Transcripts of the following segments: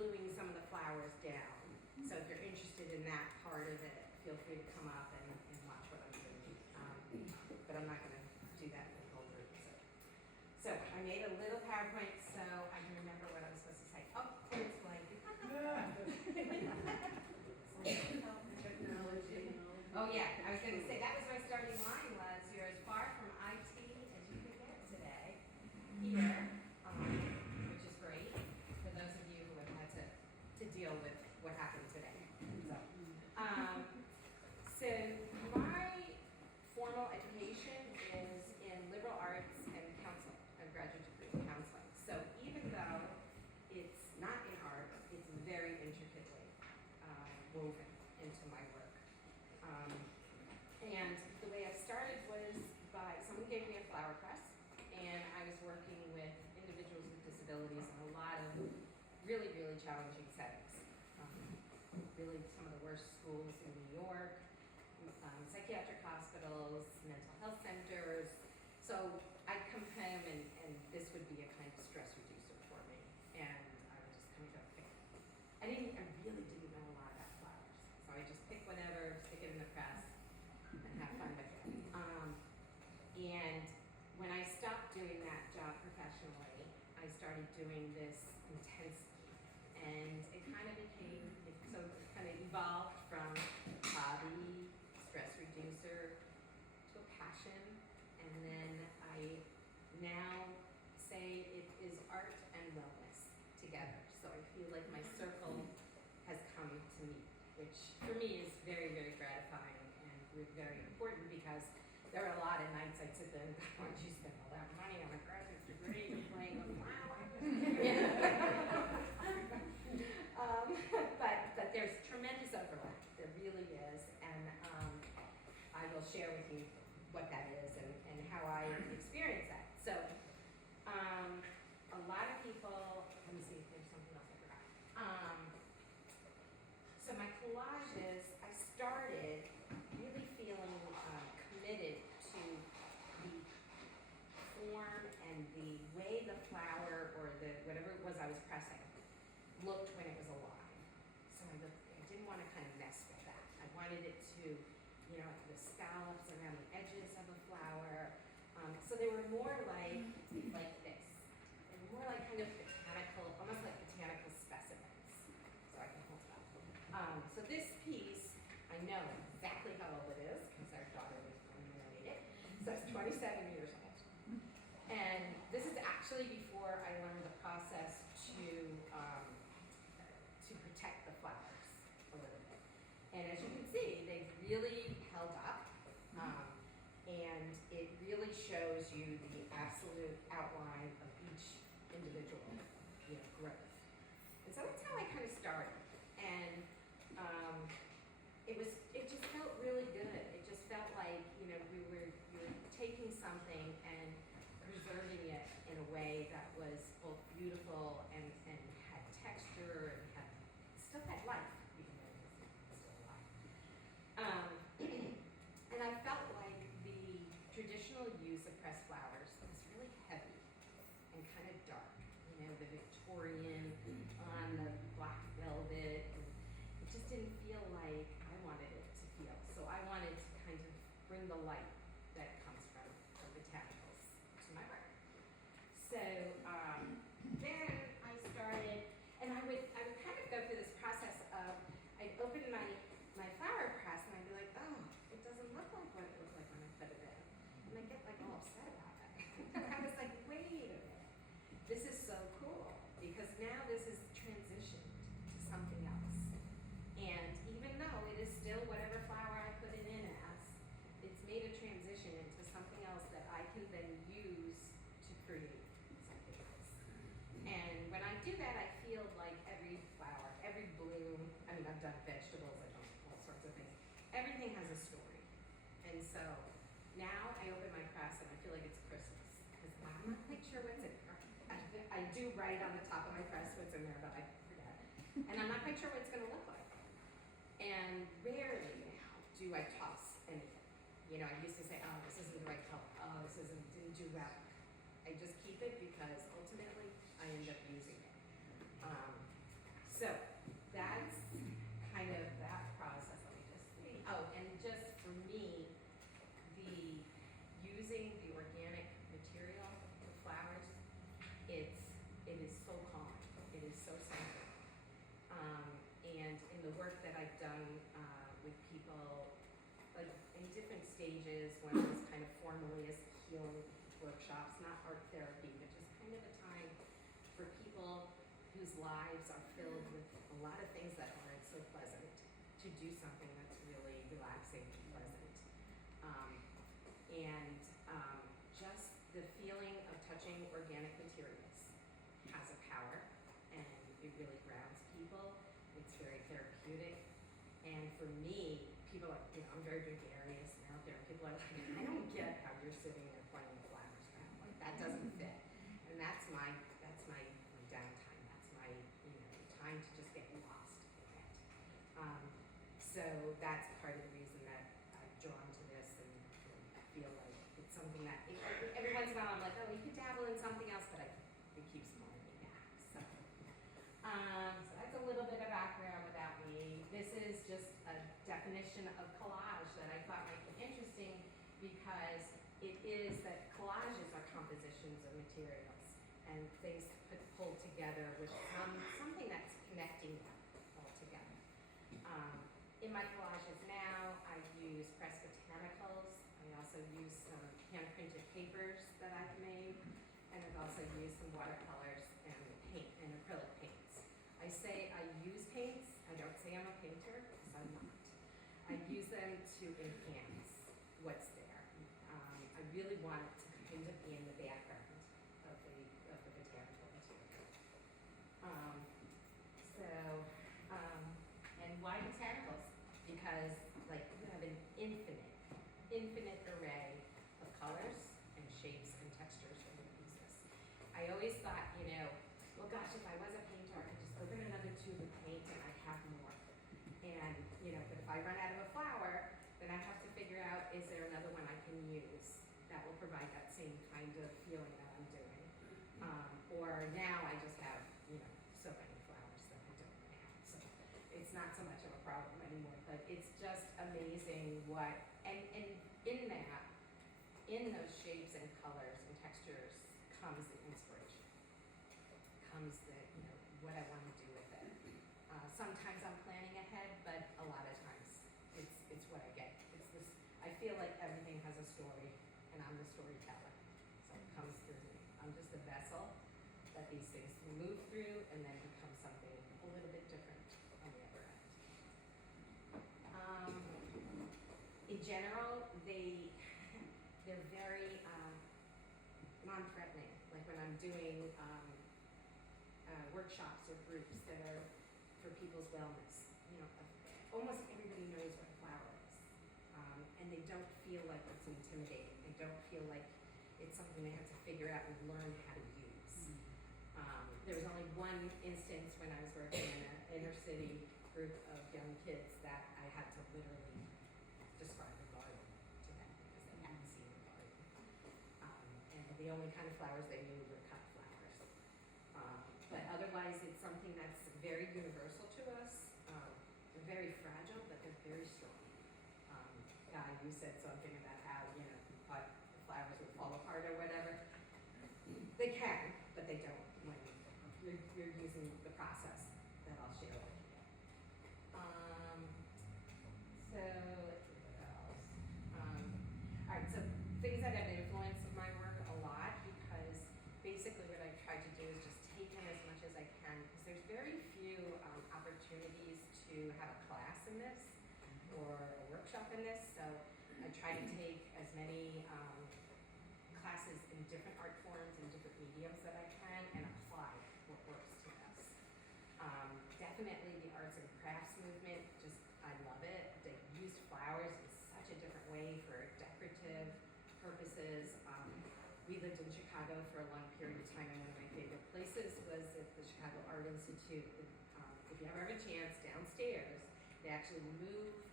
gluing some of the flowers down. So if you're interested in that part of it, feel free to come up and watch what I'm doing. But I'm not going to do that in the whole group. So I made a little PowerPoint so I can remember what I was supposed to say. Oh, it's blank. Technology. Oh yeah, I was going to say that was my starting line was you're as far from IT as you could get today here, which is great for those of you who have had to deal with what happened today. So my formal education is in liberal arts and counseling, a graduate degree in counseling. So even though it's not in art, it's very intricately woven into my work. And the way I started was by, someone gave me a flower press, and I was working with individuals with disabilities in a lot of really, really challenging settings. Really some of the worst schools in New York, psychiatric hospitals, mental health centers. So I'd come home and this would be a kind of stress reducer for me. And I would just kind of go pick. I really didn't know a lot about flowers. So I just pick whatever, stick it in the press, and have fun with it. And when I stopped doing that job professionally, I started doing this intensely. And it kind of became, it kind of evolved from hobby, stress reducer, to a passion. And then I now say it is art and wellness together. So I feel like my circle has come to meet, which for me is very, very gratifying and very important because there are a lot of nights I'd sit there and go, why did you spend all that money on a graduate degree and playing with flowers? But there's tremendous overlap. There really is. And I will share with you what that is and how I experience that. So a lot of people, let me see if there's something else I forgot. So my collages, I started really feeling committed to the form and the way the flower or the whatever it was I was pressing looked when it was alive. So I didn't want to kind of mess with that. I wanted it to, the scallops around the edges of a flower. So they were more like this. They were more like kind of botanical, almost like botanical specimens. So I can hold it up. So this piece, I know exactly how old it is because our daughter was born when I made it. So it's 27 years old. And this is actually before I learned the process to protect the flowers a little bit. And as you can see, they've really held up. And it really shows you the absolute outline of each individual growth. And so that's how I kind of started. And it just felt really good. It just felt like, you were taking something and preserving it in a way that was both beautiful and had texture and still had life, even though it was still alive. And I felt like the traditional use of pressed flowers was really heavy and kind of dark. The Victorian on the black velvet. And it just didn't feel like I wanted it to feel. So I wanted to kind of bring the light that comes from botanicals to my work. So then I started, and I would kind of go through this process of, I'd open my flower press and I'd be like, oh, it doesn't look like what it looked like when I put it in. And I'd get like all upset about it. And I was like, wait a minute. This is so cool because now this is transitioned to something else. And even though it is still whatever flower I put it in as, it's made a transition into something else that I can then use to create something else. And when I do that, I feel like every flower, every bloom, I've done vegetables, I've done all sorts of things. Everything has a story. And so now I open my press and I feel like it's Christmas because I'm not quite sure what's in there. I do write on the top of my press what's in there, but I forget. And I'm not quite sure what it's going to look like. And rarely now do I toss anything. I used to say, oh, this isn't the right color. Oh, didn't do that. I just keep it because ultimately I end up using it. it is so calm. It is so centered. And in the work that I've done with people, like in different stages, when it was kind of formally as healing workshops, not art therapy, but just kind of a time for people whose lives are filled with a lot of things that aren't so pleasant, to do something that's really relaxing and pleasant. Just the feeling of touching organic materials has a power, and it really grounds people. It's very therapeutic. And for me, people are, I'm very gregarious and out there, and people are like, I don't get how you're sitting there playing with flowers around. Like, that doesn't fit. And that's my downtime. That's my, time to just get lost in it. So that's part of the reason that I'm drawn to this, and I feel like it's something that, every once in a while I'm like, oh, you could dabble in something else, but it keeps pulling me back. So that's a little bit of background about me. This is just a definition of collage that I thought might be interesting, because it is that collages are compositions of materials and things pulled together with something that's connecting them all together. In my collages now, I use Pressed Botanicals. I also use some hand-printed papers that I've made, and I've also used some watercolors and paint and acrylic paints. I say I use paints. I don't say I'm a painter, because I'm not. I use them to enhance what's there. I really want it to kind of be in the background of the botanical material. And why botanicals? Because like you have an infinite array of colors and shapes and textures for the pieces. I always thought, well gosh, if I was a painter, I could just open another tube of paint and I'd have more. And, but if I run out of a flower, then I have to figure out, is there another one I can use that will provide that same kind of feeling that I'm doing? Or now I just have, so many flowers that I don't run out. So it's not so much of a problem anymore, but it's just amazing and in that, in those shapes and colors and textures comes the inspiration, comes the, what I want to do with it. Sometimes I'm planning ahead, but a lot of times it's what I get. It's this, I feel like everything has a story, and I'm the storyteller. So it comes through me. I'm just a vessel that these things move through and then become something a little bit different on the other end. In general, they're very non-threatening. Like when I'm doing workshops or groups that are for people's wellness, almost everybody knows what a flower is, and they don't feel like it's intimidating. They don't feel like it's something they have to figure out and learn how to use. There was only one instance when I was working in an inner city group of young kids that I had to literally describe the garden to them because they hadn't seen the garden. And the only kind of flowers they knew were cut flowers. But otherwise, it's something that's very universal to us. They're very fragile, but they're very strong. Guy, you said something about how, thought the flowers would fall apart or whatever. They can, but they don't when you're using the process that I'll share with you. So let's see what else. All right, so things that have influenced my work a lot, because basically what I try to do is just take in as much as I can, because there's very few opportunities to have a class in this or a workshop in this. So I try to take as many classes in different art forms and different mediums that I can and apply what works to us. Definitely the arts and crafts movement, I love it. They use flowers in such a different way for decorative purposes. We lived in Chicago for a long period of time, and one of my favorite places was at the Chicago Art Institute. If you ever have a chance, downstairs, they actually moved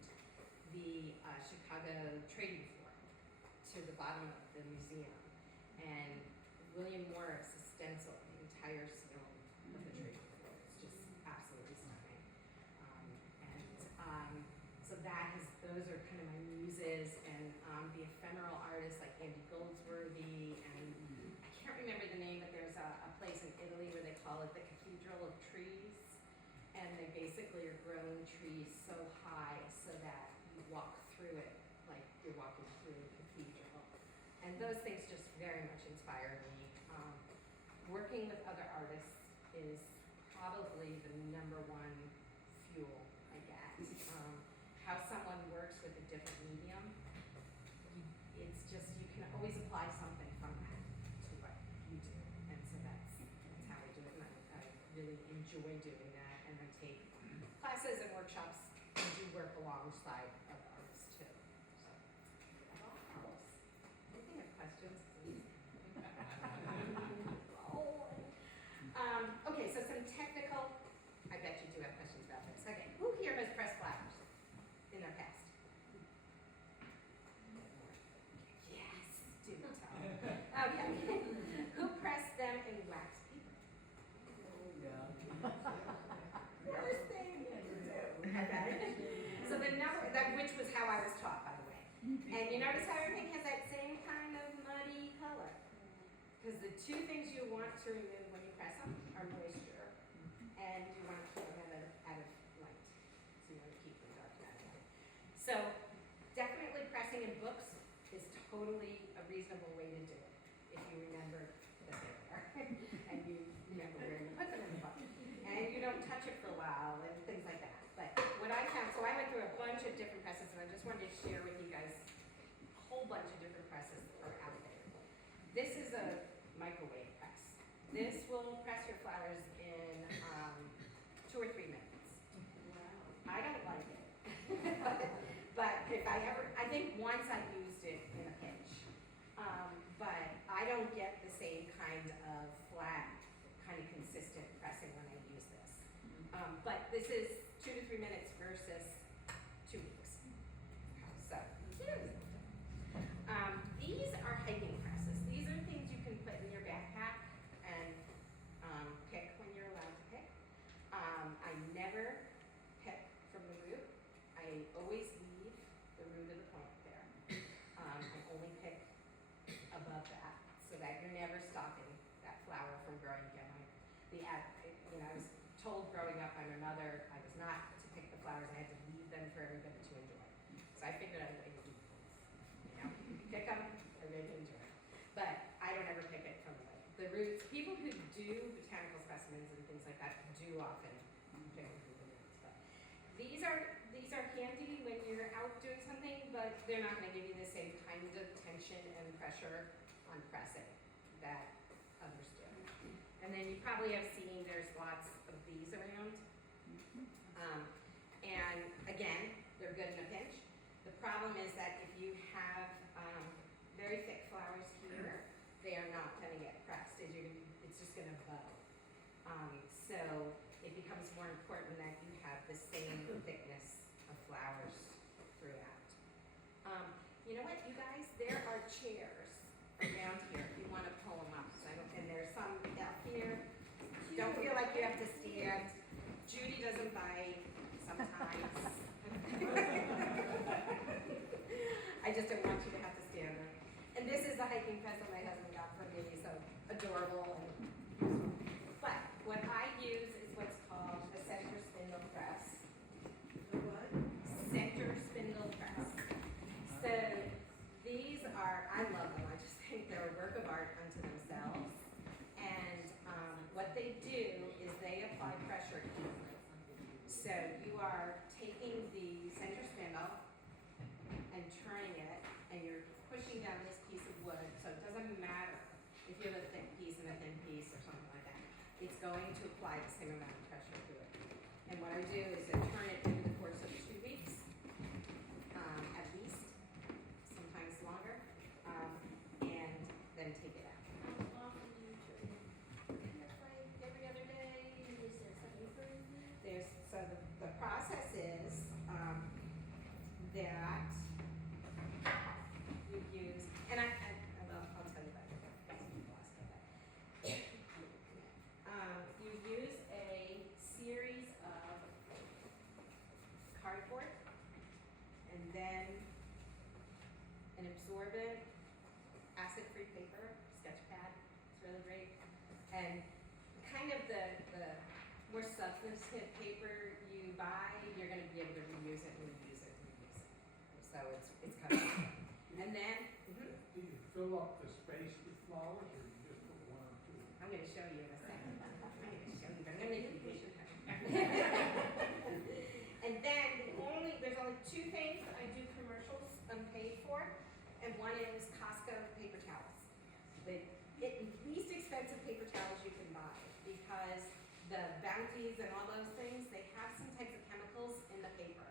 the Chicago trading floor to the bottom of the museum. And William Morris stenciled the entire ceiling of the trading floor. It's just absolutely stunning. So those are kind of my muses, and the ephemeral artists like Andy Goldsworthy, and I can't remember the name, but there's a place in Italy where they it the cathedral of trees. And they basically are grown trees so high so that you walk through it like you're walking through a cathedral. And those things just very much inspire me. Working with other artists is probably the number one fuel I get. How someone works with a different medium, it's just, you can always apply something from that to what you do. And so that's how I do it, and I really enjoy doing that. And I take classes and workshops and do work alongside other artists too. So that all helps. If you have questions, please. Okay, so some technical, I bet you do have questions about this. Okay, who here has pressed flowers in their past? Yes, do tell. Okay. Who pressed them in wax paper? Worst thing to do. Okay. So the number, that which was how I was taught, by the way. And you notice how everything has that same kind of muddy color. Because the two things you want to remove when you press them are moisture, and you want to keep them out of light. So you want to keep them dark and out of light. So definitely pressing in books is totally a reasonable way to do it, if you remember that they're there, and you remember where you put them in the book. And you don't touch it for a while, and things like that. But what I found, so I went through a bunch of different presses, and I just wanted to share with you guys a whole bunch of different presses that are out there. This is a microwave press. This will press your flowers in 2 or 3 minutes. Wow. I don't like it. but if I think once I used it in a pinch. But I don't get the same kind of flat, kind of consistent pressing when I use this. But this is 2 to 3 minutes versus 2 weeks. So, these are hiking presses. These are things you can put in your backpack and pick when you're allowed to pick. I never pick from the root. I always leave the root of the plant there. I only pick above that, so that you're never stopping that flower from growing again. I was told growing up by my mother I was not to pick the flowers. I had to leave them for everybody to enjoy. So I figured out a way to do both. Pick them and then enjoy. But I don't ever pick it from the roots. People who do botanical specimens and things like that do often pick them from the roots. But these are handy when you're out doing something, but they're not going to give you the same kind of tension and pressure on pressing that others do. And then you probably have seen there's lots of these around. And again, they're good in a pinch. The problem is that if you have very thick flowers here, they are not going to get pressed. It's just going to bow. So it becomes more important that you have the same thickness of flowers throughout. You know what, you guys? There are chairs around here if you want to pull them up. And there's some out here. Don't feel like you have to stand. Judy doesn't bite sometimes. I just don't want you to have to stand there. And this is the hiking press that my husband got for me, so adorable and useful. But what I use is what's called a center spindle press. The what? Center spindle press. So these are, I love them. I just think they're a work of art unto themselves. And what they do is they apply pressure evenly. So you are taking the center spindle and turning it, and you're pushing down this piece of wood, so it doesn't matter if you have a thick piece and a thin piece or something like that. It's going to apply the same amount of pressure to it. And what I do is I turn it over the course of 2 weeks, at least, sometimes longer, and then take it out. How often do you turn it? That's like every other day. Is there something for it? So the process is that you use, and I'll tell you about it. You use a series of cardboard and then an absorbent acid-free paper, sketch pad. It's really great. And kind of the substantive paper you buy, you're gonna be able to reuse it and reuse it and reuse it. So it's kind of fun. And then, Do you fill up the space with flowers, or you just put one or two? I'm gonna show you in a second. I'm gonna show you, but I'm gonna make you patient. And then there's only two things that I do commercials unpaid for, and one is Costco paper towels. The least expensive paper towels you can buy, because the Bounties and all those things, they have some types of chemicals in the paper,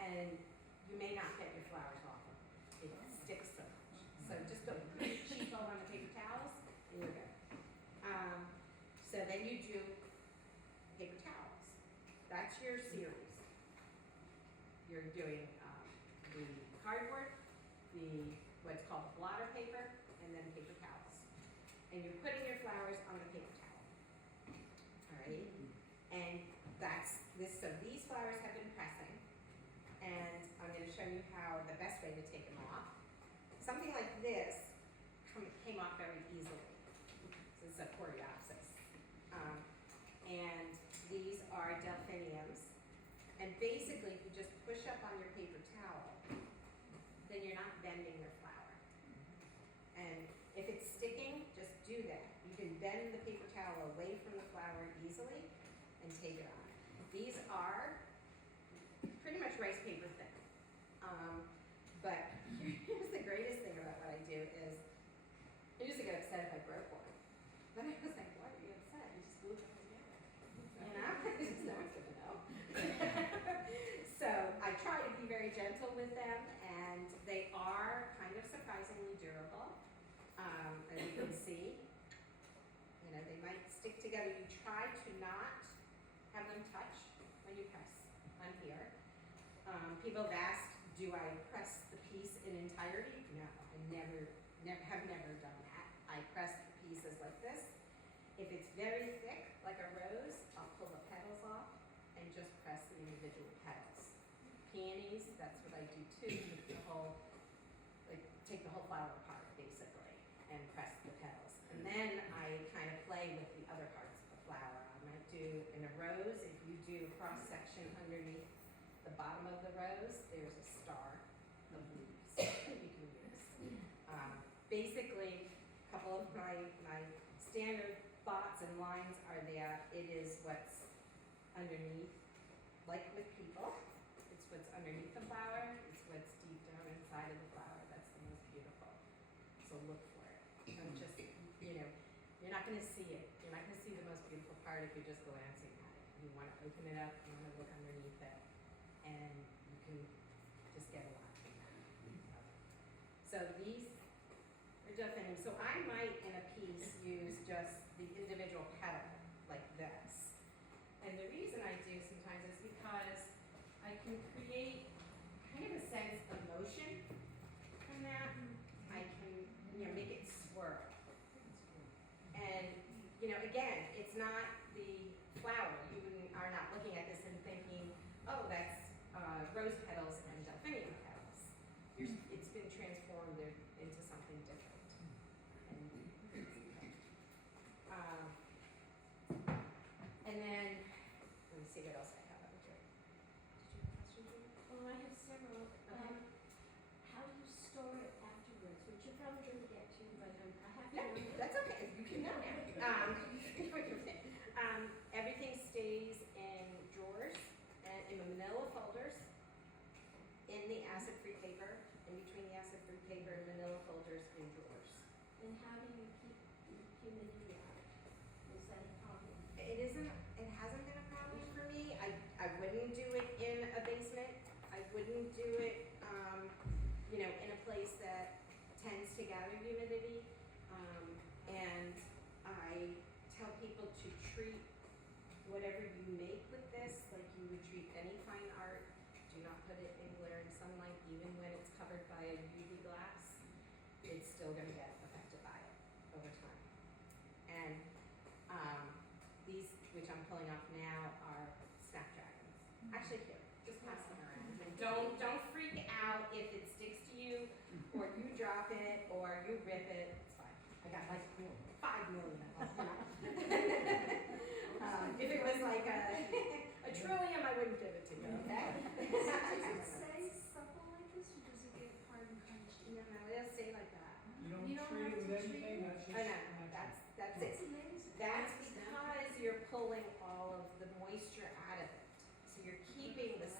and you may not get your flowers off them. It sticks so much. So just go cheap on the paper towels, and you're good. So then you do paper towels. That's your series. You're doing the cardboard, what's called blotter paper, and then paper towels. And you're putting your flowers on the paper towel. Alright? And so these flowers have been pressing, and I'm going to show you how the best way to take them off. Something like this came off very easily. This is a coreopsis. And these are delphiniums. And basically, if you just push up on your paper towel, then you're not bending your flower. And if it's sticking, just do that. You can bend the paper towel away from the flower easily and take it on. These are pretty much rice paper thin. But here's the greatest thing about what I do is, I used to get upset if I broke one. Then I was like, why are you upset? You just glue them together. You know? No one's gonna know. So I try to be very gentle with them, and they are kind of surprisingly durable. As you can see, they might stick together. You try to not have them touch when you press on here. People have asked, do I press the piece in entirety? No, I have never done that. I press the pieces like this. If it's very thick, like a rose, I'll pull the petals off and just press the individual petals. Peonies, that's what I do too. Take the whole flower apart, basically, and press the petals. And then I kind of play with the other parts of the flower. I might do, in a rose, if you do cross section underneath the bottom of the rose, there's a star of leaves that you can use. Basically, a couple of my standard thoughts and lines are that it is what's underneath, like with people, it's what's underneath the flower, it's what's deep down inside of the flower that's the most beautiful. So look for it. Don't just, you're not going to see it. You're not going to see the most beautiful part if you're just glancing at it. You want to open it up, you want to look underneath it, and you can just get a lot from that. So these are delphiniums. So I might, in a piece, use just the individual petal, like this. And the reason I do sometimes is because I can create kind of a sense of motion from that. I can, make it swirl. And, again, it's not the flower. You are not looking at this and thinking, oh, that's rose petals and delphinium petals. It's been transformed into something different. And then, let me see what else I have over here. Did you have a question, Julie? Well, I have several. Okay. How do you store it afterwards? Which you're probably going to get to, but I have to No, know. that's okay. You can know now. Everything stays in drawers and in the manila folders, in the acid-free paper, in between the acid-free paper and manila folders in drawers. And how do you keep the humidity out? Is that a problem? It hasn't been a problem for me. I wouldn't do it in a basement. I wouldn't do it, in a place that tends to gather humidity. And I tell people to treat whatever you make with this like you would treat any fine art. Do not put it in glaring sunlight, even when it's covered by a UV glass. It's still going to get affected by it over time. And these, which I'm pulling off now, are snapdragons. Actually, here, just pass them around. And don't freak out if it sticks to you, or you drop it, or you rip it. It's fine. I got like 5 million of them. If it was like a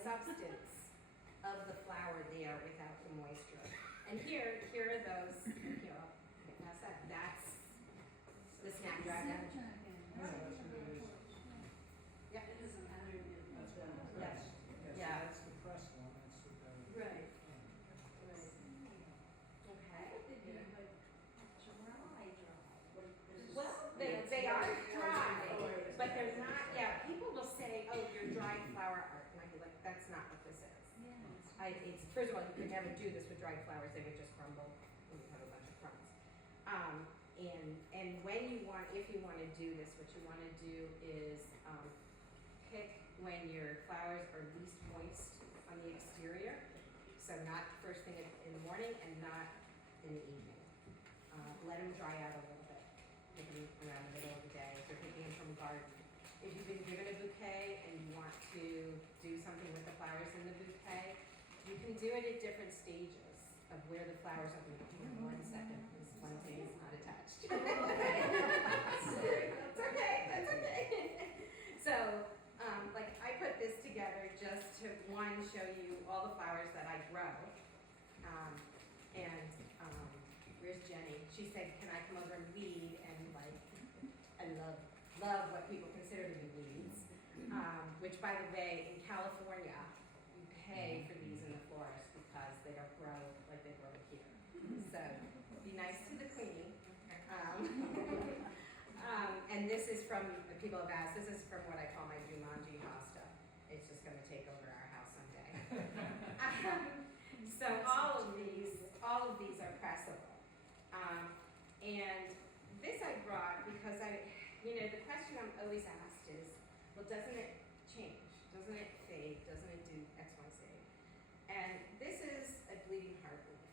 substance of the flower there without the moisture. And here are those, here, that's the snapdragon. Yep. It doesn't matter. That's one of the Yeah. press. Yes, Yeah. that's the press one, that's the delicate. Right. one. Okay. It'd be like dry. Well, they are dry, but they're not, yeah, people will say, oh, you're dry flower art, and I'd be like, that's not what this is. It's, first of all, you could never do this with dried flowers, they would just crumble, and you have a bunch of crumbs. And when you want, if you wanna do this, what you wanna do is, pick when your flowers are least moist on the exterior, so not first thing in the morning and not in the evening. Let them dry out a little bit, pick them around the middle of the day, if you're picking them from a garden. If you've been given a bouquet and you want to do something with the flowers in the bouquet, you can do it at different stages of where the flowers are. One second, this one thing is not attached. That's okay. So, like I put this together just to, one, show you all the flowers that I grow. Where's Jenny? She said, can I come over and weed? And like, I love what people consider to be weeds. Which, by the way, in California, you pay for these in the forest because they don't grow like they grow here. So, be nice to the queen. And this is from, people have asked, this is from what I call my Jumanji pasta. It's just gonna take over our house someday. So all of these are pressable. And this I brought because the question I'm always asked is, well, doesn't it change? Doesn't it fade? Doesn't it do X, Y, Z? And this is a bleeding heart leaf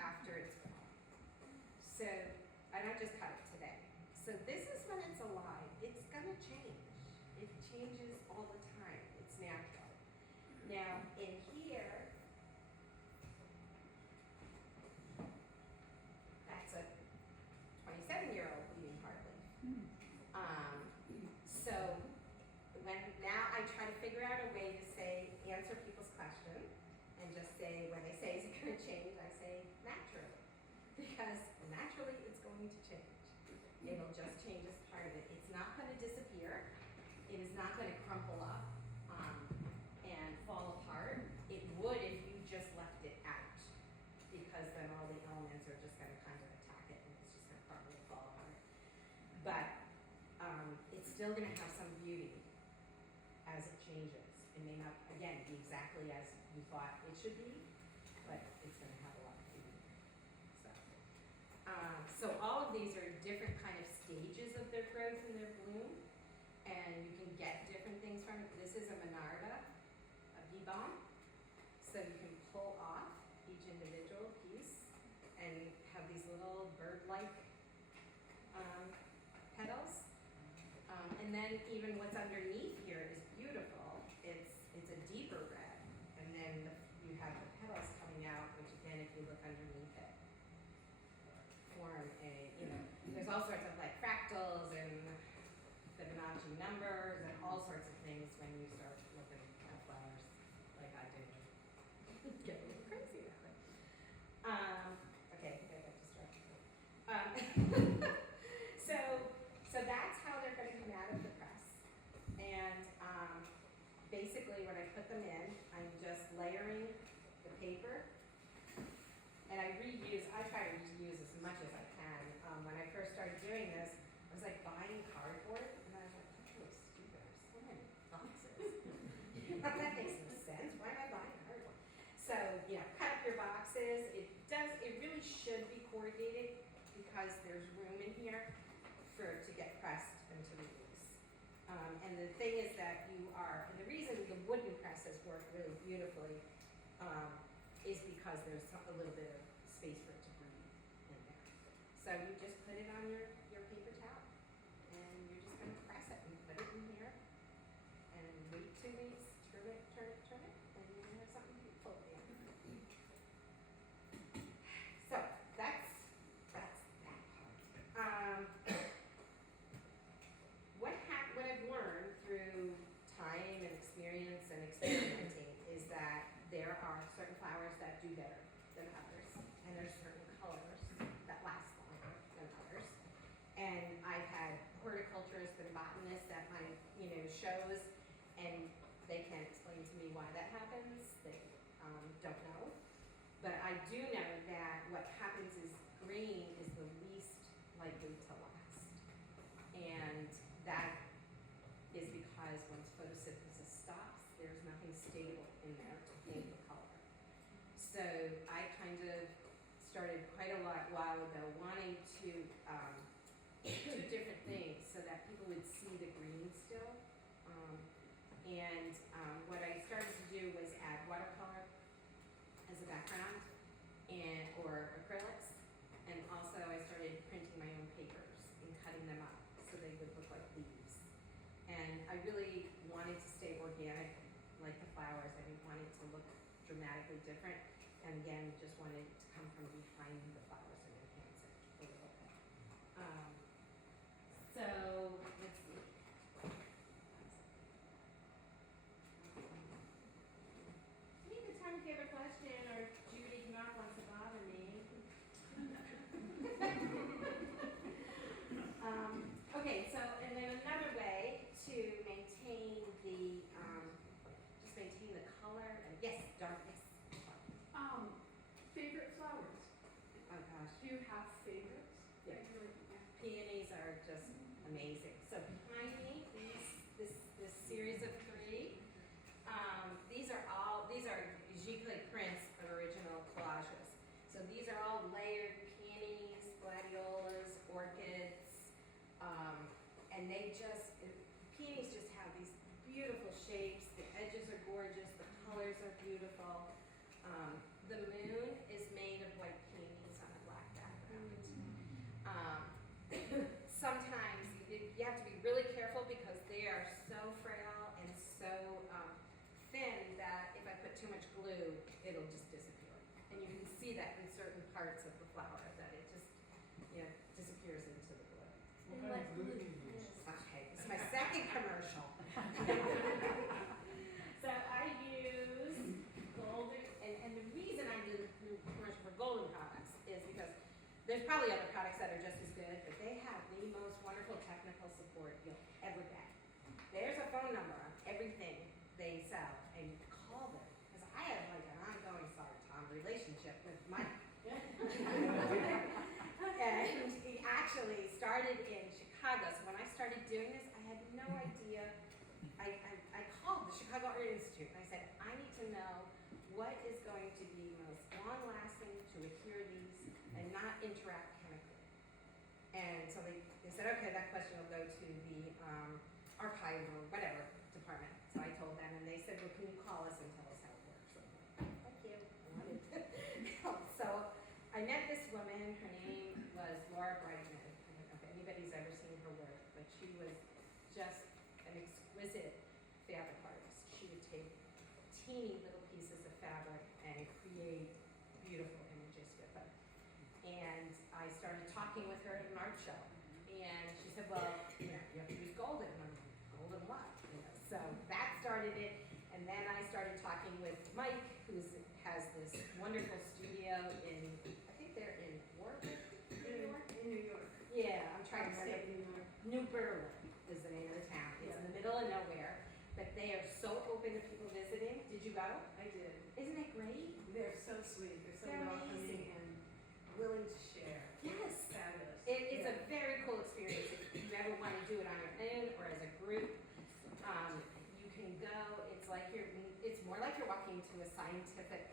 after it's gone. So, and I just cut it today. So this is when it's alive. It's gonna change. It changes all the time. It's natural. Now, in here, that's a 27-year-old bleeding heart leaf. So now I try to figure out a way to answer people's question and just say, when they say, is it gonna change? I say, naturally. Because naturally it's going to change. It'll just change as part of it. It's not gonna disappear. It is not gonna crumple up and fall apart. It would if you just left it out, because then all the elements are just gonna kind of attack it and it's just gonna probably fall apart. But it's still gonna have some beauty as it changes. It may not, again, be exactly as you thought it should be, but it's gonna have a lot of beauty. So all of these are different kind of stages of their growth and their bloom, and you can get different things from it. This is a Monarda, a bee balm, so you can pull off each individual piece and have these little bird-like petals. And then even what's underneath here is beautiful. It's a deeper red, and then you have the petals coming out, which again, if you look underneath it, form there's all sorts of like fractals and Fibonacci numbers and all sorts of things when you start looking at flowers like I did. Get a little crazy about it. Okay, I think I got distracted. So that's how they're going to come out of the press. And basically when I put them in, I'm just layering the paper. And I try to reuse as much as I can. When I first started doing this, I was like buying cardboard, and I was like, that's really stupid. There's so many boxes. That makes no sense. Why am I buying cardboard? So, cut up your boxes. It really should be corrugated because there's room in here for it to get pressed and to release. And the thing is that and the reason the wooden presses work really beautifully is because there's a little bit of space for it to breathe in there. So you just put it on your paper towel, and you're just going to press it and put it in here, and wait 2 weeks, turn it, and you're going to have something beautiful at the end. So that's that part. What I've learned through time and experience and experimenting stable in there to paint the color. So I kind of started quite a while ago wanting to do different things so that people would see the green still. What I started to do was add watercolor as a background or acrylics, and also I started printing my own papers and cutting them up so they would look like leaves. And I really wanted to stay organic, like the flowers. I didn't want it to look dramatically different, and again, just wanted to come from behind the flowers and enhance it a little bit. So let's see. Take the time if you have a question, or Judy not wants to bother me. Okay, so and then another way to maintain the just maintain the color and yes, darkness. Favorite flowers? Oh gosh, Do you have favorites? Yeah. That you're- peonies are just amazing. So behind me, this series of 3. These are Giclée Prince original collages. So these are all layered peonies, gladiolas, orchids, and peonies just have these beautiful shapes. The edges are gorgeous. The colors are beautiful. The moon is made of white peonies on a black background. Sometimes you have to be really careful because they are so frail and so thin that if I put too much glue, it'll just disappear. And you can see that in certain parts of the flower that it just disappears into the glue. What kind of glue do you use? Okay, this is my second commercial. So I use golden, and the reason I do the commercial for golden products is because there's probably other products that are just as good, but they have the most wonderful technical support you'll ever get. There's a phone number on everything they sell, and you call them, because I have like an ongoing, sorry Tom, relationship with Mike. And he actually started in Chicago, so when I started doing this, I had no idea. I called the Chicago Art Institute, and I said, I need to know what is going to be most long-lasting to adhere these and not interact chemically. And so they said, okay, that question will go to the archive or whatever department. So I told them, and they said, well, can you call us and tell us how it works? So I'm like, thank you. I wanted to help. So I met this woman. Her name was Laura Brightman. I don't know if anybody's ever seen her work, but she was just an exquisite fabric artist. She would take teeny little pieces of fabric and create beautiful images with them. And I started talking with her at an art show. And she said, well, you have to use golden. And I'm like, golden what? So that started it. And then I started talking with Mike, who has this wonderful studio in, I think they're in Warwick, New York? In New York. Yeah, I'm trying to Upstate remember. New York. New Berlin is the name of the town. It's in the middle of nowhere, but they are so open to people visiting. Did you go? I did. Isn't it great? They're so sweet. They're so They're welcoming amazing. and willing to share. Yes. Fabulous. It's a very cool experience. If you ever want to do it on your own or as a group, you can go. It's more like you're walking to a scientific,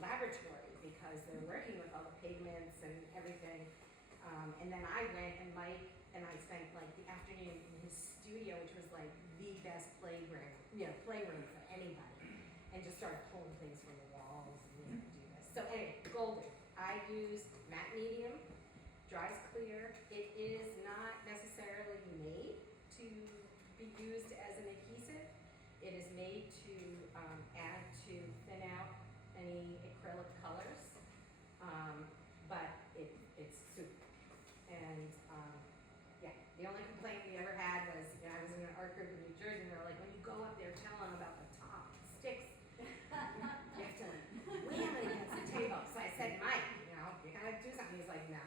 laboratory because they're working with all the pigments and everything. And then I went, and Mike and I spent like the afternoon in his studio, which was like the best playroom for anybody, and just started pulling things from the walls and do this. So anyway, golden. I use matte medium, dries clear. It is not necessarily made to be used as an adhesive. It is made to add to thin out any acrylic colors, but it's super. And the only complaint we ever had was, I was in an art group in New Jersey, and they were like, when you go up there, tell them about the top sticks. You have to wham it against the table. So I said, Mike, you gotta do something. He's like, no.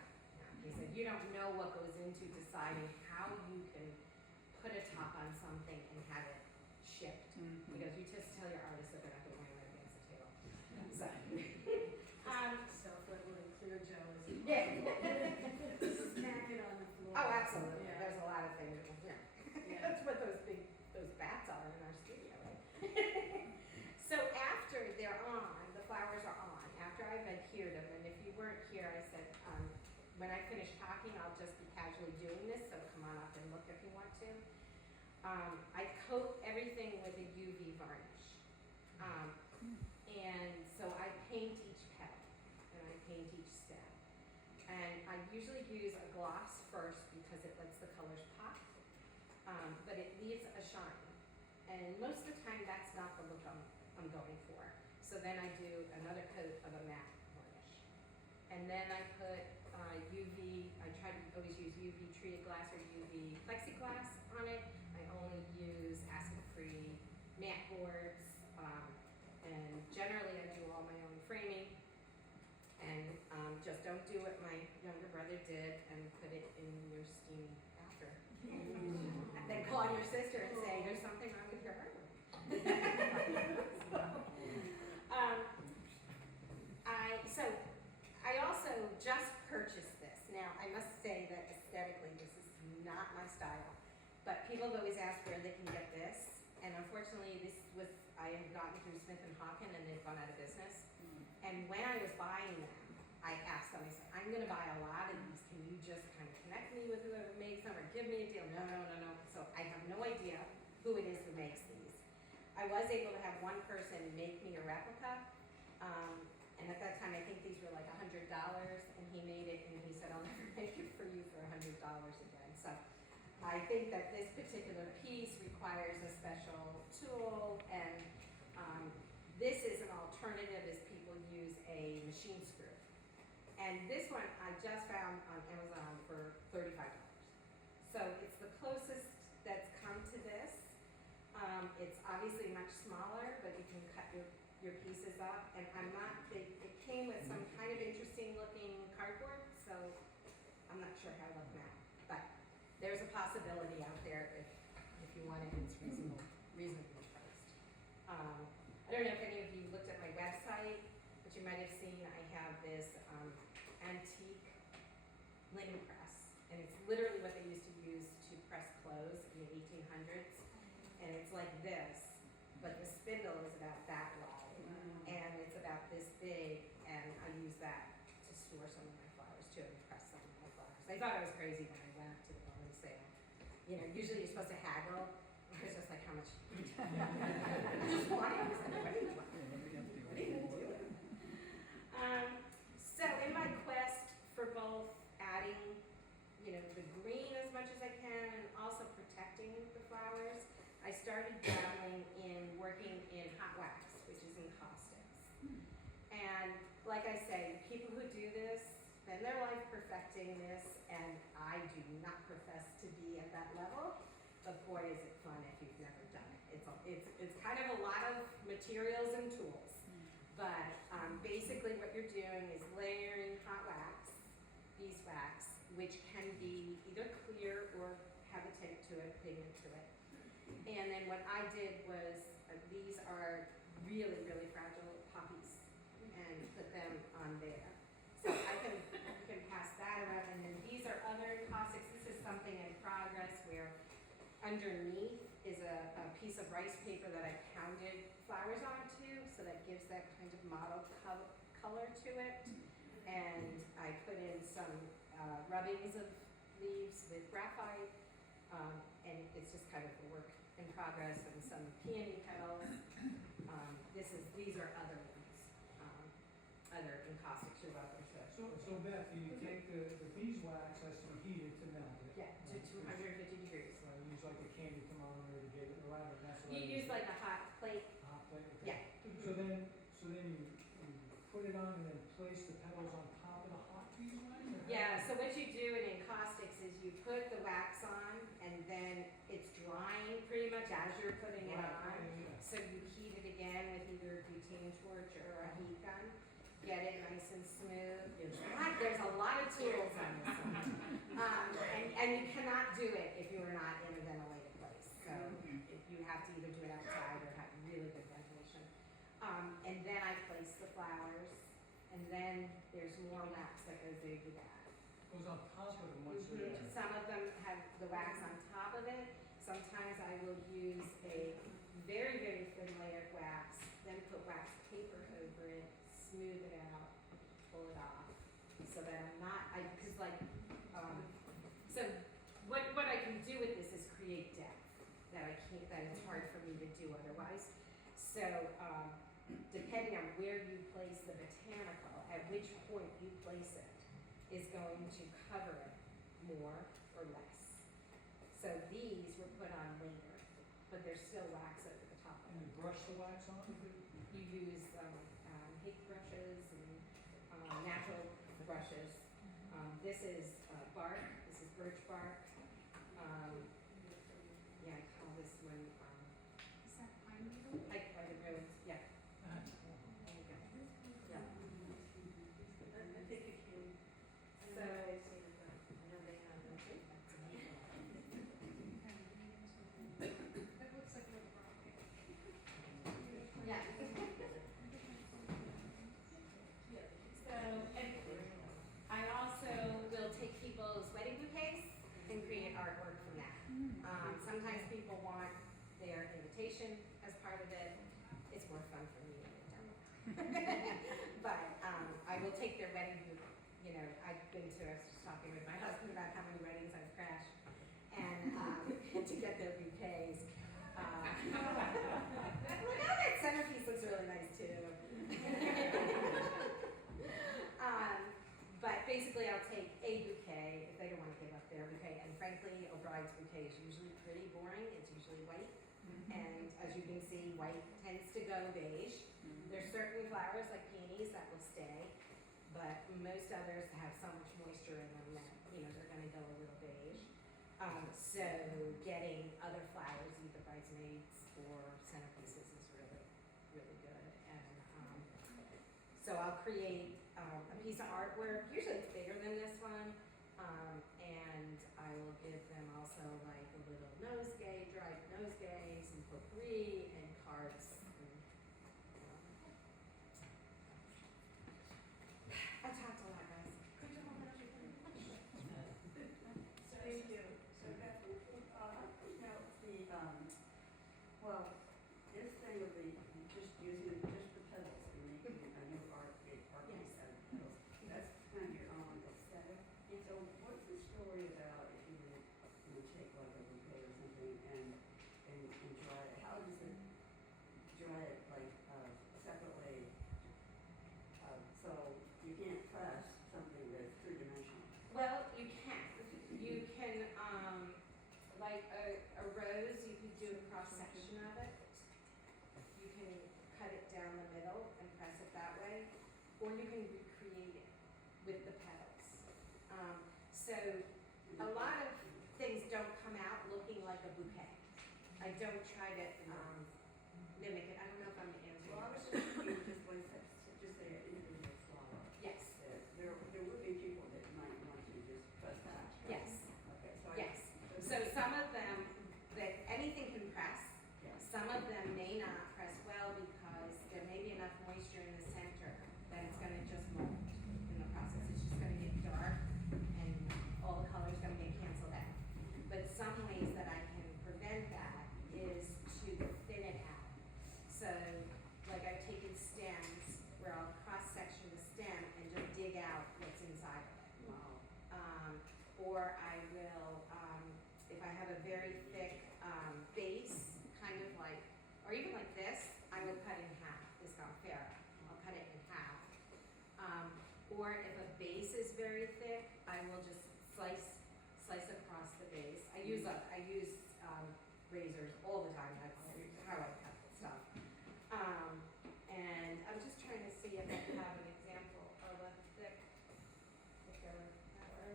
He said, you don't know what goes into deciding how you can put a top on something and have it shipped. Because you just tell your artists that they're not gonna wham it against the table. So. Self-leveling clear gel is Yeah. smack it on the floor. Oh, absolutely. Yeah. There's a lot of things. Yeah. That's what those bats are in our studio, right? I coat everything with a UV varnish. And so I paint each petal and I paint each stem. And I usually use a gloss first because it lets the colors pop, but it leaves a shine. And most of the time that's not the look I'm going for. So then I do another coat of a matte varnish. And then I put UV, I try to always use UV treated glass or UV plexiglass on it. I only use acid-free matte boards, and generally I do all my own framing. And just don't do what my younger brother did and put it in your steamy bathroom. And then call your sister and say, there's something wrong with your artwork. I also just purchased this. Now, I must say that aesthetically, this is not my style, but people have always asked where they can get this, and unfortunately, I had gotten through Smith & Hawken and they'd gone out of business. And when I was buying them, I asked them, I said, I'm gonna buy a lot of these, can you just kind of connect me with whoever makes them, or give me a deal? No. So I have no idea who it is who makes these. I was able to have one person make me a replica, and at that time, I think these were like $100, and he made it, and he said, I'll never make it for you for $100 again. So I think that this particular piece requires a special tool, and this is an alternative as people use a machine screw. And this one I just found on Amazon for $35. So it's the closest that's come to this. It's obviously much smaller, but you can cut your pieces up. And it came with some kind of interesting looking cardboard, so I'm not sure how it'll come out. But there's a possibility out there if you want it, it's reasonably priced. I don't know if any of you looked at my website, but you might have seen I have this antique linen press, and it's literally what they used to use to press clothes in the 1800s, and it's like this, but the spindle is about that wide, and it's about this big, and I use that to store some of my flowers too, and press some of my flowers. They thought I was crazy when I went to the garden sale. You know, usually you're supposed to haggle. I was just like, how much? I just wanted. I was like, what are you doing? What are you doing? So in my quest for both adding, the green as much as I can and also protecting the flowers, I started dabbling in working in hot wax, which is in caustics. And like I say, people who do this spend their life perfecting this, and I do not profess to be at that level, but boy is it fun if you've never done it. It's kind of a lot of materials and tools, but basically what you're doing is layering hot wax, beeswax, which can be either clear or have a tint to it, pigment to it. And then what I did was, these are really, really fragile poppies, and put them on there. So I can pass that around, and then these are other caustics. This is something in progress where underneath is a piece of rice paper that I pounded flowers onto, so that gives that kind of mottled color to it. And I put in some rubbings of leaves with graphite, and it's just kind of a work in progress, and some peony petals. These are other ones, other encaustics or others. So Beth, you take the beeswax, I assume heated to melt it. Yeah, to 250 degrees. So I use like a candy thermometer to get it around, and that's what You use like a hot plate. hot plate, okay. Yeah. So then you put it on and then place the petals on top of the hot beeswax? Or how- Yeah, so what you do in encaustics is you put the wax on, and then it's drying pretty much as you're putting it on. So you heat it again with either a butane torch or a heat gun. Get it nice and smooth. There's a lot of tools on this one. And you cannot do it if you are not in a ventilated place. So if you have to either do it outside or have really good ventilation. And then I place the flowers, and then there's more wax that goes over that. Goes on top of them once they're there. Some of them have the wax on top of it. Sometimes I will use a very, very thin layer of wax, then put wax paper over it, smooth it out, pull it off, so that I'm not, so what I can do with this is create depth that me to do otherwise. So, depending on where you place the botanical, at which point you place it, is going to cover it more or less. So these were put on later, but there's still wax over the top of And it. you brush the wax on? You use hake brushes and natural brushes. This is bark. This is birch bark. Yeah, I call this one Is that pine needle? hike by the roads. Yeah, That's there you go. Yeah. I think you can, So- I know they've seen it, but I know they have it. That looks like a little rocket. Yeah. So, and I also will take people's wedding bouquets and create artwork from that. Sometimes people want their invitation as part of it. It's more fun for me than it done. But I will take their wedding bouquet. You know, I've been to, I was just talking with my husband about how many weddings I've crashed, and to get their bouquets. Look, oh, that centerpiece looks really nice too. But basically, I'll take a bouquet if they don't want to give up their bouquet. And frankly, a bride's bouquet is usually pretty boring. It's usually white, and as you can see, white tends to go beige. There's certain flowers like peonies that will stay, but most others have so much moisture in them that they're going to go a little beige. So getting other flowers, either bridesmaids or centerpieces, is really, really good. And so I'll create a piece of artwork. Usually it's bigger than this one, and I will give them also like a little nosegay, dried nosegay, some potpourri, and cards. I talked a lot, guys. Could you hold out your pen? Thank you. So Beth, well, this thing of just using just the petals and making a new art piece out of petals, that's kind of your own aesthetic. So what's the story about if you were take like a bouquet or something and dry it? How does it dry it like separately? So you can't press something that's three-dimensional. Well, you can. You can, like a rose, you could do a cross section of it. You can cut it down the middle and press it that way, or you can recreate it with the petals. So a lot of things don't come out looking like a bouquet. I don't try to mimic it. I don't know if I'm answering Well, I your was question. just thinking just say an individual flower. Yes, There would be people that might want to just press that. right? yes, Okay, so yes. So some of them, that anything can press. Yeah. Some of them may not press well because there may be enough moisture in the center that it's gonna just mold in the process. It's just gonna get dark and all the color's gonna get canceled out. But some ways that I can prevent that is to thin it out. So, like I've taken stems where I'll cross-section the stem and just dig out what's inside of it. Wow. Or I will, if I have a very thick base, kind of like, or even like this, I will cut in half, this Gomphera. I'll cut it in half. Or if a base is very thick, I will just slice across the base. I use razors all the time, that's how I cut stuff. And I'm just trying to see if I have an example of a thicker flower.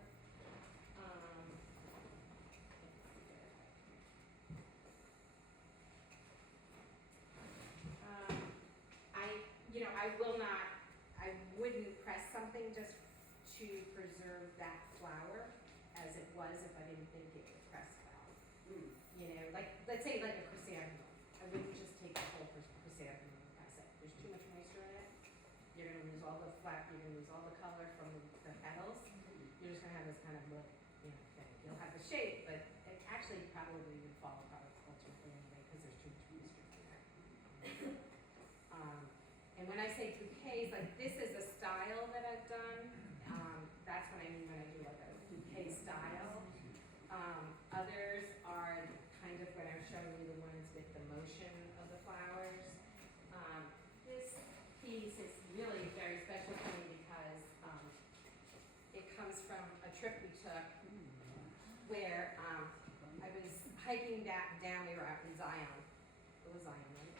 I wouldn't press something just to preserve that flower as it was if I didn't think it would press well. Like, let's say like a chrysanthemum. I wouldn't just take the whole chrysanthemum and press it. There's too much moisture in it. You're gonna lose all the you're gonna lose all the color from the petals. You're just gonna have this kind of thing. You'll have the shape, but it actually probably would fall apart ultimately anyway because there's too much moisture in there. And when I say bouquets, like this is a style that I've done. That's what I mean when I do like a bouquet style. Others are kind of when I'm showing hiking back down, we were out in Zion. It was Zion, right?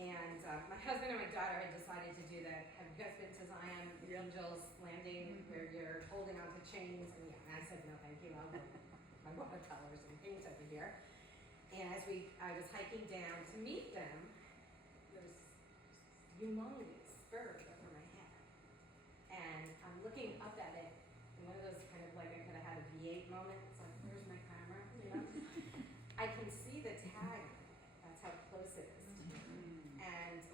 And my husband and my daughter had decided to do that. Have you guys been to Zion, the Angels Landing, where you're holding onto chains? And yeah, and I said, no, thank you. I'll go my watercolors and paint over here. And as I was hiking down to meet them, there was humongous bird over my head. And I'm looking up at it, and one of those kind of like I could have had a V8 moment. It's like, where's my camera? You know? I can see the tag on it. That's how close it is to me. And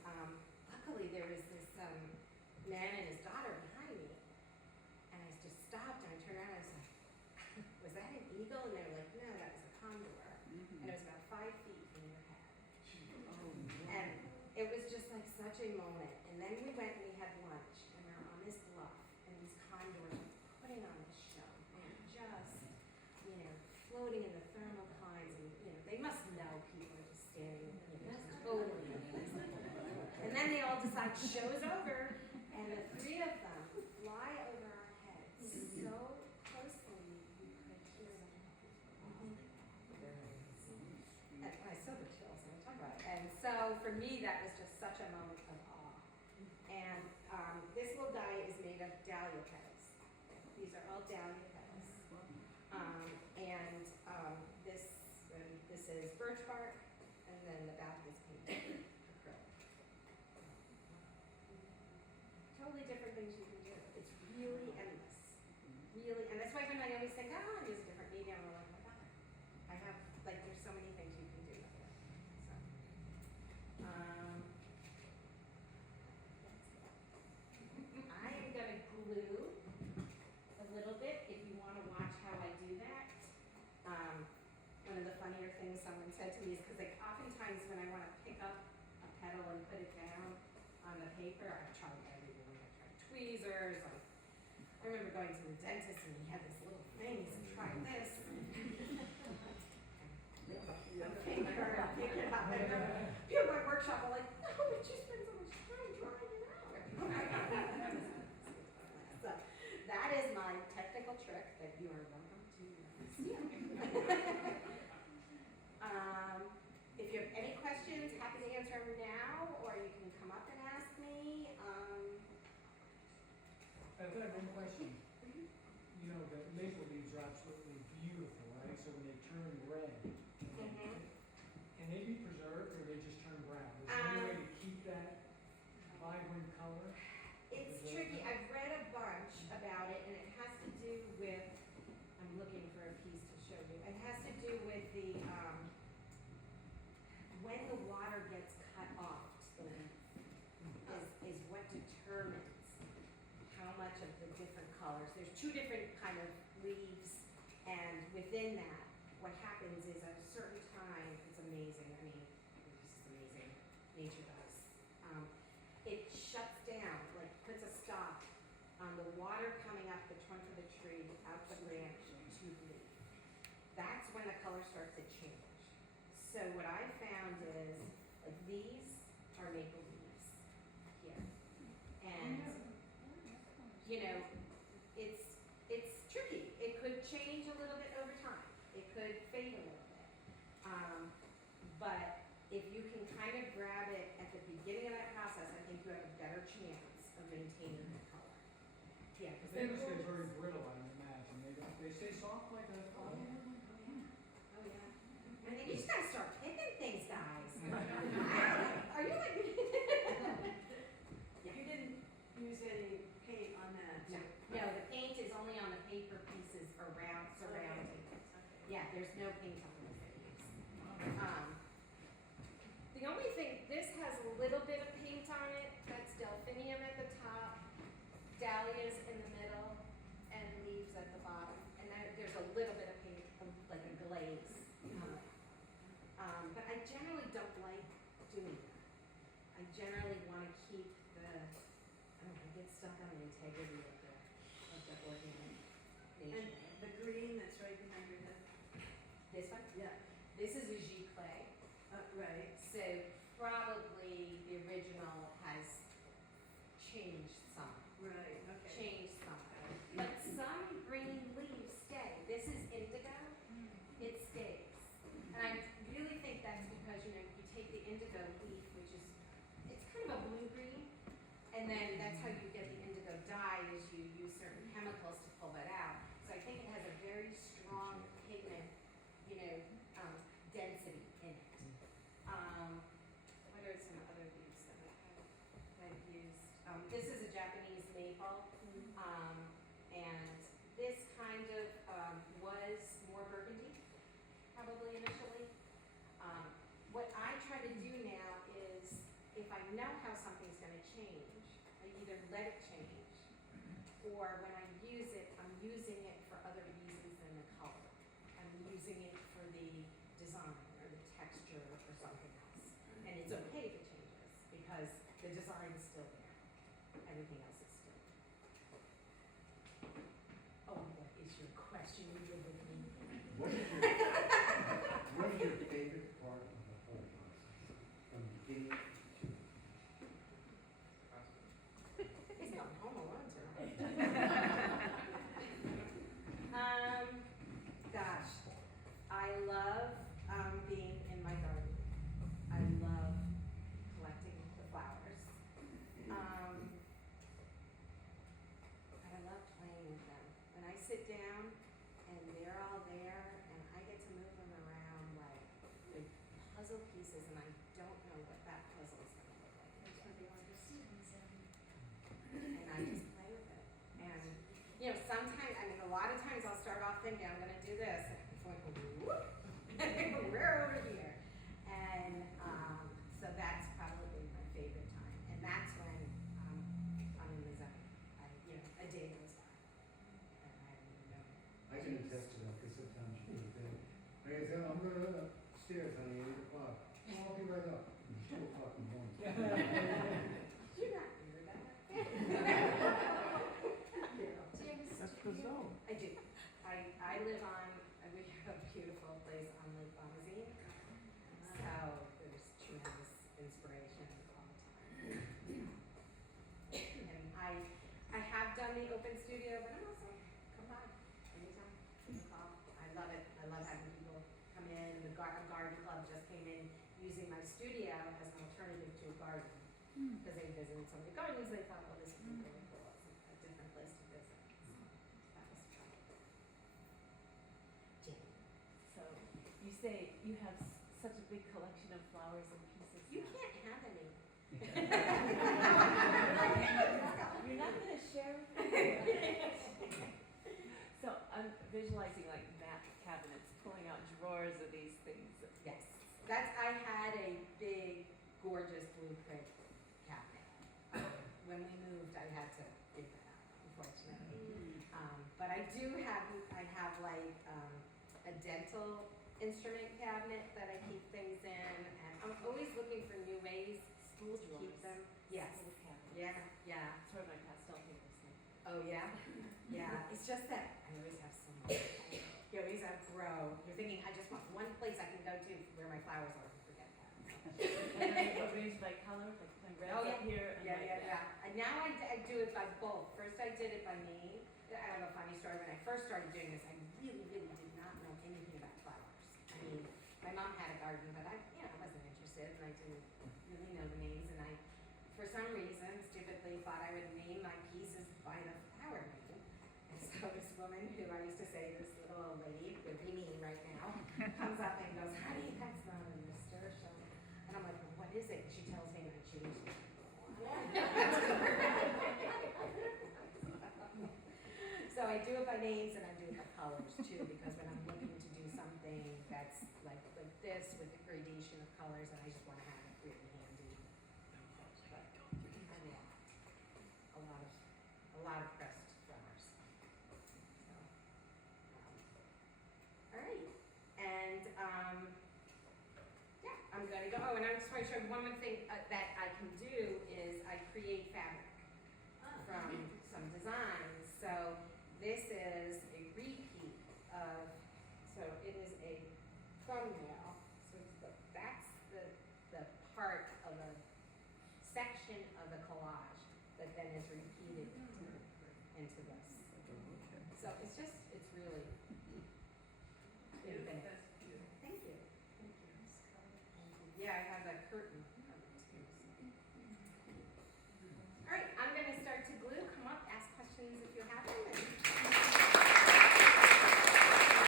luckily there was this man and his daughter behind me. And I just stopped and I turned around and I was like, was that an eagle? And they were like, no, that was a condor. And it was about 5 feet from your head. And it was just like such a moment. And then we went and we had lunch, and we were on this bluff, and these condors were putting on this show. And just, floating in the thermal pines, and they must know people are just standing, totally amazing. And then they all decide show's over, and the 3 of them fly over our heads so closely we could hear them. And I saw the chills when I talk about it. And so for me, that was just such a moment of awe. And this little die is made of dahlia petals. These are all dahlia petals. This is birch bark, and then the back is painted acrylic. Totally different things you can do. It's really endless. Really, and that's why when I always think, oh, I use a different medium, I'm like, oh, I have, like, there's so many things you can do with it. So, I am gonna glue a little bit if you wanna watch how I do that. One of the funnier things someone said to me is, because like oftentimes when I wanna pick up a petal and put it down on the paper, I've tried everything. I've tried tweezers, I remember going to the dentist and he had this little thing, he said, try this. Okay, pick it up. And people at my workshop are like, no, but you spend so much time drawing it out. So that is my technical trick that you are welcome to steal. If you have any questions, happy to answer them now, or you can come up and ask me. I've got one question. The maple leaves are absolutely beautiful, right? So when they turn red, can they be preserved or they just turn brown? Is there any way to keep that vibrant color? It's tricky. I've read a bunch about it, and it has to do with, I'm looking for a piece to show you. It has to do with the, when the water gets cut off the leaf is what determines how much of the different colors. There's 2 different kind of leaves, and within that, what happens is at a certain time, it's amazing. I mean, it's just amazing. Nature does. It shuts down, like puts a stop on the water coming up the trunk of the tree, out the branch to the leaf. That's when the color starts to change. So what I found is, like these are maple leaves here. And, it's tricky. It could change a little bit over time. It could fade a little bit. But if you can kind of grab it at the beginning of that process, I think you have a better chance of maintaining the color. Yeah, because They must get very brittle, I would imagine. They stay soft like a flower? Oh yeah. I think you just gotta start picking things, guys. Are you like? You didn't use any paint on that? No, the paint is only on the paper pieces surrounding. Okay. Yeah, there's no paint on the leaves. The only thing, this has a little bit of paint on it. That's delphinium at the top, dahlias in the middle, and leaves at the bottom. And then there's a little bit of paint, like a glaze on it. But I generally don't like doing that. I generally want to keep I get stuck on the integrity of the organic And nature. the green that's right behind your head? This one? Yeah. This is a giclée. Right. So probably the original has changed some. Right, okay. Changed some. But some green leaves stay. This is indigo. It stays. or when I use it, I'm using it for other reasons than the color. I'm using it for the design or the texture or something else. And it's okay if it changes because the design is still there. Everything else is still there. Oh, what is your question? You live with me. What is your favorite part of the whole process, from beginning to? He's not home alone tonight. Gosh, I love being in my garden. I love collecting the flowers. But I love playing with them. When I sit down and they're all there and I get to move them around like the puzzle pieces and I don't know what that puzzle is going to look like. That's what they want to see. And I just play with it. And, you know, sometimes, I mean, a lot of times I'll start off thinking I'm gonna do this, and it's like, whoop, we're over here. And, so that's probably my favorite time. And that's when, I'm in the zone. You know, a day goes by, and I haven't even known it. I can attest to that, because sometimes you do a thing, like I said, I'm going upstairs, honey, 8 o'clock. Oh, I'll be right up. It's 2 o'clock in the morning. You're not weird, am I? Do you have a That's the zone. I do. I live on, we have a beautiful place on Lake Bomazine, so there's tremendous inspiration all the time. And I have done the open studio, but I'm also, come by, anytime, give me a call. I love it. I love having people come in. The garden club just came in using my studio as an alternative to a garden. Because they visited some of the gardens, they thought, well, this would be really cool, it's a different place to visit. So that was fun. Jane, So you say you have such a big collection of flowers and pieces. you now. can't have any. You're not going to share with me? So I'm visualizing like map cabinets, pulling out drawers of these things. Yes, I had a big, gorgeous blueprint cabinet. When we moved, I had to give that out, unfortunately. But I have like a dental instrument cabinet that I keep things in, and I'm always looking for new ways School to keep drawers. them. Yes, School cabinets. yeah. That's where my pastel papers live. Oh, yeah? Yeah, it's just that I always have so much. You always outgrow. You're thinking, I just want one place I can go to where my flowers are, forget that. And then you arrange by color, like my red Oh, up here and Yeah, like yeah, that. yeah. And now I do it by both. First I did it by me. I have a funny story. When I first started doing this, I really, really did not know anything about flowers. I mean, my mom had a garden, but I wasn't interested, and I didn't really know the names. And I, for some reason, stupidly thought I would name my pieces by the flower name. And so this woman, who I used to say, this little old lady, would be mean right now, comes up and goes, honey, that's not a nasturtium. And I'm like, well, what is it? And she tells me, and I choose. So I do it by names and I do it by colors too, because when I'm looking to do something that's like this with the gradation of colors, and I just want to have it really handy. But a lot of pressed flowers. So, all right, and yeah, I'm gonna go. Oh, and I just want to show you one more thing that I can do is I create fabric from some designs. So